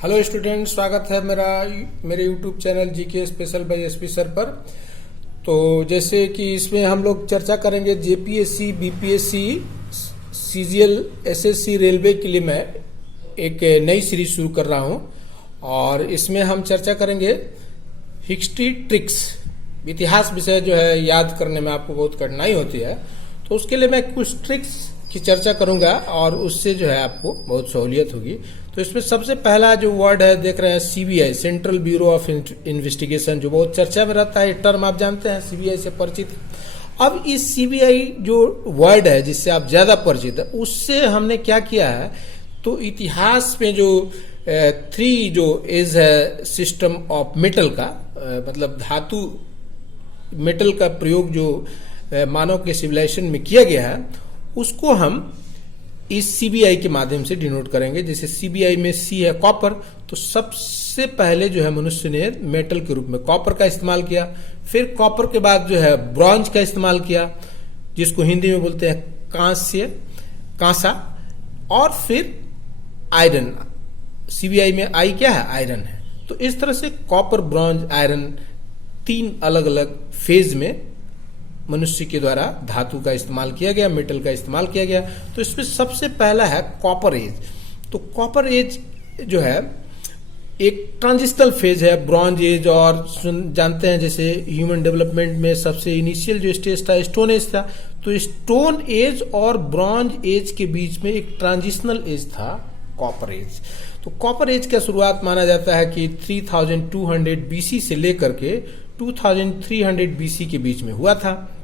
Hello student, स्वागत है मेरे YouTube channel GK special bye SP sir पर। तो जैसे कि इसमें हम लोग चर्चा करेंगे JPSC, BPSC, CGL, SSC, railway के लिए मैं एक नई सीरीज शुरू कर रहा हूं और इसमें हम चर्चा करेंगे हिस्ट्री ट्रिक्स। इतिहास विषय जो है याद करने में आपको बहुत कठिनाई होती है, तो उसके लिए मैं कुछ ट्रिक्स की चर्चा करूंगा और उससे जो है आपको बहुत सहूलियत होगी। तो इसमें सबसे पहला जो वर्ड है, देख रहे हैं CBI, central bureau of investigation, जो बहुत चर्चा में रहता है। टर्म आप जानते हैं, सीबीआई से परिचित। अब इस सीबीआई जो वर्ड है जिससे आप ज्यादा परिचित है, उससे हमने क्या किया है, तो इतिहास में जो थ्री जो एज है सिस्टम ऑफ मेटल का, मतलब धातु मेटल का प्रयोग जो मानव के सिविलाइजेशन में किया गया है, उसको हम इस सीबीआई के माध्यम से डिनोट करेंगे। जैसे सीबीआई में सी है कॉपर, तो सबसे पहले जो है मनुष्य ने मेटल के रूप में कॉपर का इस्तेमाल किया। फिर कॉपर के बाद जो है ब्रॉन्ज का इस्तेमाल किया, जिसको हिंदी में बोलते हैं कांसा, और फिर आयरन। सीबीआई में आई क्या है, आयरन है। तो इस तरह से कॉपर, ब्रॉन्ज, आयरन, तीन अलग अलग फेज में मनुष्य के द्वारा धातु का इस्तेमाल किया गया, मेटल का इस्तेमाल किया गया। तो इसमें सबसे पहला है कॉपर एज। तो कॉपर एज जो है एक ट्रांजिशनल फेज है। ब्रॉन्ज एज, और जानते हैं जैसे ह्यूमन डेवलपमेंट में सबसे इनिशियल जो स्टेज था स्टोन एज था। तो स्टोन एज और ब्रॉन्ज एज के बीच में एक ट्रांजिशनल एज था कॉपर एज। तो कॉपर एज का शुरुआत माना जाता है कि 3200 बीसी से लेकर के 2300 बीसी के बीच में हुआ था।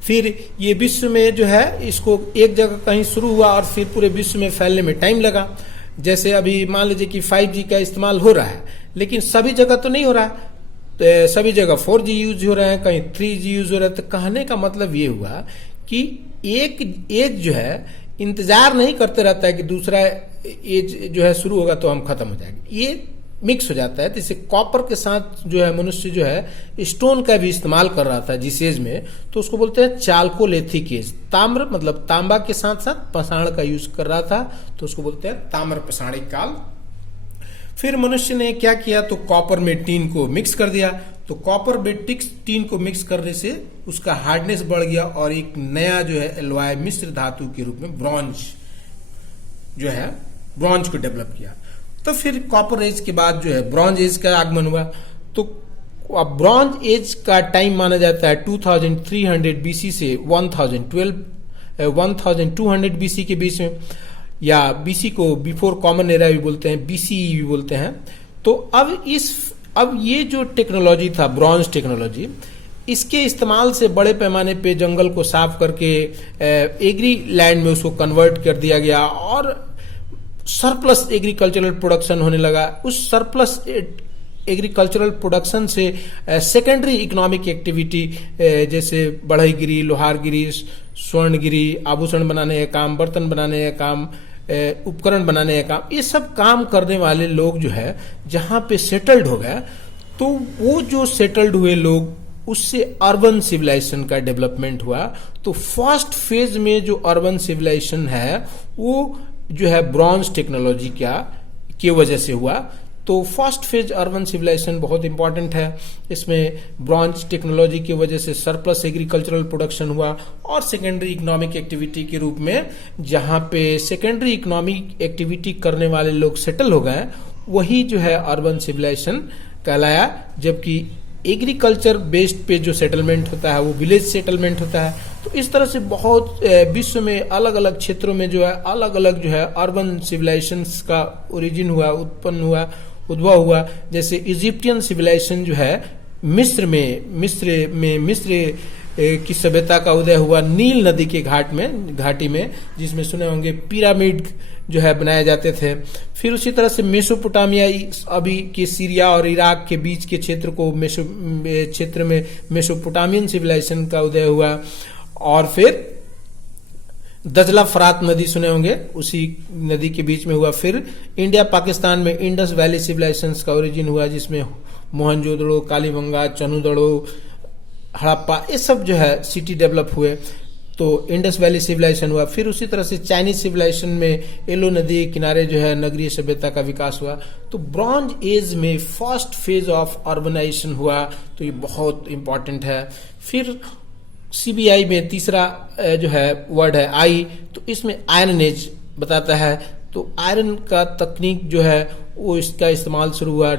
फिर ये विश्व में जो है, इसको एक जगह कहीं शुरू हुआ और फिर पूरे विश्व में फैलने में टाइम लगा। जैसे अभी मान लीजिए कि 5G का इस्तेमाल हो रहा है, लेकिन सभी जगह तो नहीं हो रहा। तो सभी जगह 4G यूज हो रहे हैं, कहीं 3G यूज हो रहा है। तो कहने का मतलब ये हुआ कि एक एज जो है इंतजार नहीं करते रहता है कि दूसरा एज जो है शुरू होगा तो हम खत्म हो जाएंगे। ये मिक्स हो जाता है। जैसे कॉपर के साथ जो है मनुष्य जो है स्टोन का भी इस्तेमाल कर रहा था जिस एज में, तो उसको बोलते हैं चाल्कोलिथिक एज। ताम्र मतलब तांबा के साथ साथ पाषाण का यूज कर रहा था, तो उसको बोलते हैं ताम्र पाषाणिक काल। फिर मनुष्य ने क्या किया, तो कॉपर में टीन को मिक्स कर दिया। तो कॉपर में टीन को मिक्स करने से उसका हार्डनेस बढ़ गया और एक नया जो है एलॉय मिश्र धातु के रूप में ब्रॉन्ज जो है, ब्रॉन्ज को डेवलप किया। तो फिर कॉपर एज के बाद जो है ब्रॉन्ज एज का आगमन हुआ। तो अब ब्रॉन्ज एज का टाइम माना जाता है 2300 बीसी से 1200 बीसी के बीच में, या बीसी को बिफोर कॉमन एरा भी बोलते हैं, बीसी भी बोलते हैं। तो अब ये जो टेक्नोलॉजी था, ब्रॉन्ज टेक्नोलॉजी, इसके इस्तेमाल से बड़े पैमाने पे जंगल को साफ करके एग्री लैंड में उसको कन्वर्ट कर दिया गया और सरप्लस एग्रीकल्चरल प्रोडक्शन होने लगा। उस सरप्लस एग्रीकल्चरल प्रोडक्शन से सेकेंडरी इकोनॉमिक एक्टिविटी, जैसे बढ़ईगिरी, लोहारगिरी, स्वर्णगिरी, आभूषण बनाने का काम, बर्तन बनाने का काम, उपकरण बनाने का काम, ये सब काम करने वाले लोग जो है जहां पे सेटल्ड हो गए, तो वो जो सेटल्ड हुए लोग, उससे अर्बन सिविलाइजेशन का डेवलपमेंट हुआ। तो फर्स्ट फेज में जो अर्बन सिविलाइजेशन है वो जो है ब्रॉन्ज टेक्नोलॉजी की वजह से हुआ। तो फर्स्ट फेज अर्बन सिविलाइजेशन बहुत इंपॉर्टेंट है। इसमें ब्रॉन्ज टेक्नोलॉजी की वजह से सरप्लस एग्रीकल्चरल प्रोडक्शन हुआ और सेकेंडरी इकोनॉमिक एक्टिविटी के रूप में जहां पे सेकेंडरी इकोनॉमिक एक्टिविटी करने वाले लोग सेटल हो गए, वही जो है अर्बन सिविलाइजेशन कहलाया। जबकि एग्रीकल्चर बेस्ड पे जो सेटलमेंट होता है वो विलेज सेटलमेंट होता है। तो इस तरह से बहुत विश्व में अलग अलग क्षेत्रों में जो है अलग अलग जो है अर्बन सिविलाइजेशंस का ओरिजिन हुआ, उद्भव हुआ। जैसे इजिप्टियन सिविलाइजेशन जो है मिस्र की सभ्यता का उदय हुआ नील नदी के घाटी में, जिसमें सुने होंगे पिरामिड जो है बनाए जाते थे। फिर उसी तरह से मेसोपोटामिया, अभी के सीरिया और इराक के बीच के क्षेत्र में मेसोपोटामियन सिविलाइजेशन का उदय हुआ। और फिर दजला फरात नदी सुने होंगे, उसी नदी के बीच में हुआ। फिर इंडिया पाकिस्तान में इंडस वैली सिविलाइजेशन का ओरिजिन हुआ, जिसमें मोहनजोदड़ो, कालीबंगा, चनुदड़ो, हड़प्पा, ये सब जो है सिटी डेवलप हुए। तो इंडस वैली सिविलाइजेशन हुआ। फिर उसी तरह से चाइनीज सिविलाइजेशन में येलो नदी के किनारे जो है नगरीय सभ्यता का विकास हुआ। तो ब्रॉन्ज एज में फर्स्ट फेज ऑफ अर्बनाइजेशन हुआ, तो ये बहुत इंपॉर्टेंट है। फिर सीबीआई में तीसरा जो है वर्ड है आई, तो इसमें आयरन एज बताता है। तो आयरन का तकनीक जो है वो इसका इस्तेमाल शुरू हुआ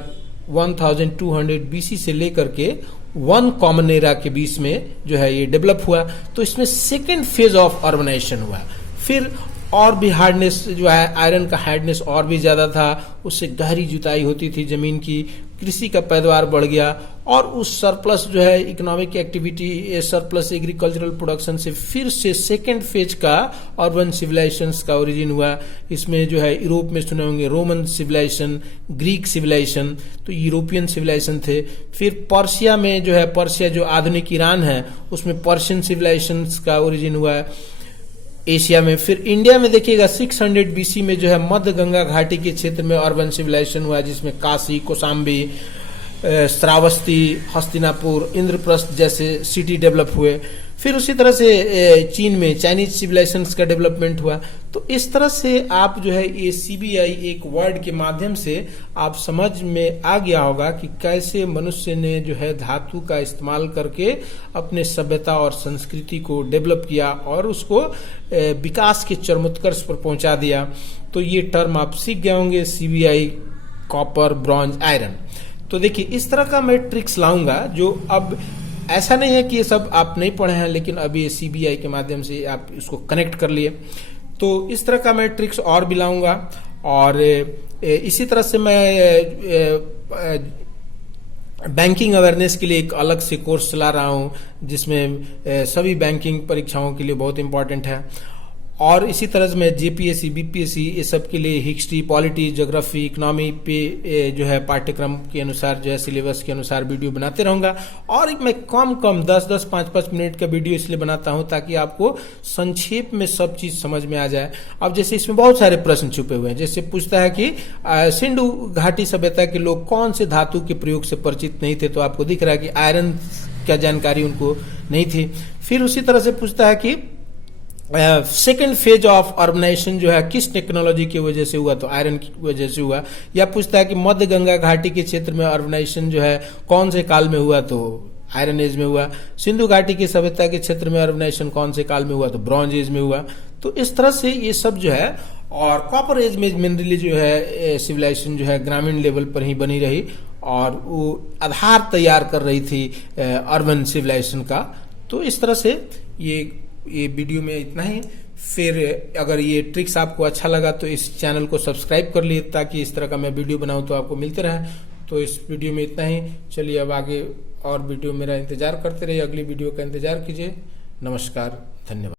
1200 बीसी से लेकर के 1 कॉमन एरा के बीच में जो है ये डेवलप हुआ। तो इसमें सेकेंड फेज ऑफ अर्बनाइजेशन हुआ। फिर और भी हार्डनेस जो है, आयरन का हार्डनेस और भी ज्यादा था, उससे गहरी जुताई होती थी जमीन की, कृषि का पैदावार बढ़ गया, और उस सरप्लस जो है economic activity, surplus agricultural production से फिर से सेकेंड फेज का अर्बन सिविलाइजेशन का ओरिजिन हुआ। इसमें जो है यूरोप में सुने होंगे रोमन सिविलाइजेशन, ग्रीक सिविलाइजेशन, तो यूरोपियन सिविलाइजेशन थे। फिर पर्शिया में जो है, पर्शिया जो आधुनिक ईरान है, उसमें पर्शियन सिविलाइजेशन का ओरिजिन हुआ है एशिया में। फिर इंडिया में देखिएगा 600 बीसी में जो है मध्य गंगा घाटी के क्षेत्र में अर्बन सिविलाइजेशन हुआ, जिसमें काशी, कौशाम्बी, श्रावस्ती, हस्तिनापुर, इंद्रप्रस्थ जैसे सिटी डेवलप हुए। फिर उसी तरह से चीन में चाइनीज सिविलाइजेशन का डेवलपमेंट हुआ। तो इस तरह से आप जो है ये सीबीआई एक वर्ड के माध्यम से आप समझ में आ गया होगा कि कैसे मनुष्य ने जो है धातु का इस्तेमाल करके अपने सभ्यता और संस्कृति को डेवलप किया और उसको विकास के चरमोत्कर्ष पर पहुंचा दिया। तो ये टर्म आप सीख गए होंगे, सीबीआई, कॉपर, ब्रॉन्ज, आयरन। तो देखिए इस तरह का मैं ट्रिक्स लाऊंगा जो अब ऐसा नहीं है कि ये सब आप नहीं पढ़े हैं, लेकिन अभी ये सीबीआई के माध्यम से आप इसको कनेक्ट कर लिए। तो इस तरह का मैं ट्रिक्स और भी लाऊंगा, और इसी तरह से मैं बैंकिंग अवेयरनेस के लिए एक अलग से कोर्स चला रहा हूं, जिसमें सभी बैंकिंग परीक्षाओं के लिए बहुत इंपॉर्टेंट है। और इसी तरह से मैं जेपीएससी, बीपीएससी ये सब के लिए हिस्ट्री, पॉलिटी, ज्योग्राफी, इकोनॉमी पे जो है पाठ्यक्रम के अनुसार जो है सिलेबस के अनुसार वीडियो बनाते रहूंगा। और मैं कम 10-10, 5-5 मिनट का वीडियो इसलिए बनाता हूं ताकि आपको संक्षेप में सब चीज समझ में आ जाए। अब जैसे इसमें बहुत सारे प्रश्न छुपे हुए हैं, जैसे पूछता है कि सिंधु घाटी सभ्यता के लोग कौन से धातु के प्रयोग से परिचित नहीं थे, तो आपको दिख रहा है कि आयरन क्या जानकारी उनको नहीं थी। फिर उसी तरह से पूछता है कि सेकेंड फेज ऑफ अर्बनाइजेशन जो है किस टेक्नोलॉजी की वजह से हुआ, तो आयरन की वजह से हुआ। या पूछता है कि मध्य गंगा घाटी के क्षेत्र में अर्बनाइजेशन जो है कौन से काल में हुआ, तो आयरन एज में हुआ। सिंधु घाटी की सभ्यता के क्षेत्र में अर्बनाइजेशन कौन से काल में हुआ, तो ब्रॉन्ज एज में हुआ। तो इस तरह से ये सब जो है, और कॉपर एज में जनरली जो है सिविलाइजेशन जो है ग्रामीण लेवल पर ही बनी रही और वो आधार तैयार कर रही थी अर्बन सिविलाइजेशन का। तो इस तरह से ये वीडियो में इतना ही। फिर अगर ये ट्रिक्स आपको अच्छा लगा तो इस चैनल को सब्सक्राइब कर लिए, ताकि इस तरह का मैं वीडियो बनाऊं तो आपको मिलते रहे। तो इस वीडियो में इतना ही। चलिए अब आगे और वीडियो मेरा इंतजार करते रहिए, अगली वीडियो का इंतजार कीजिए। नमस्कार, धन्यवाद।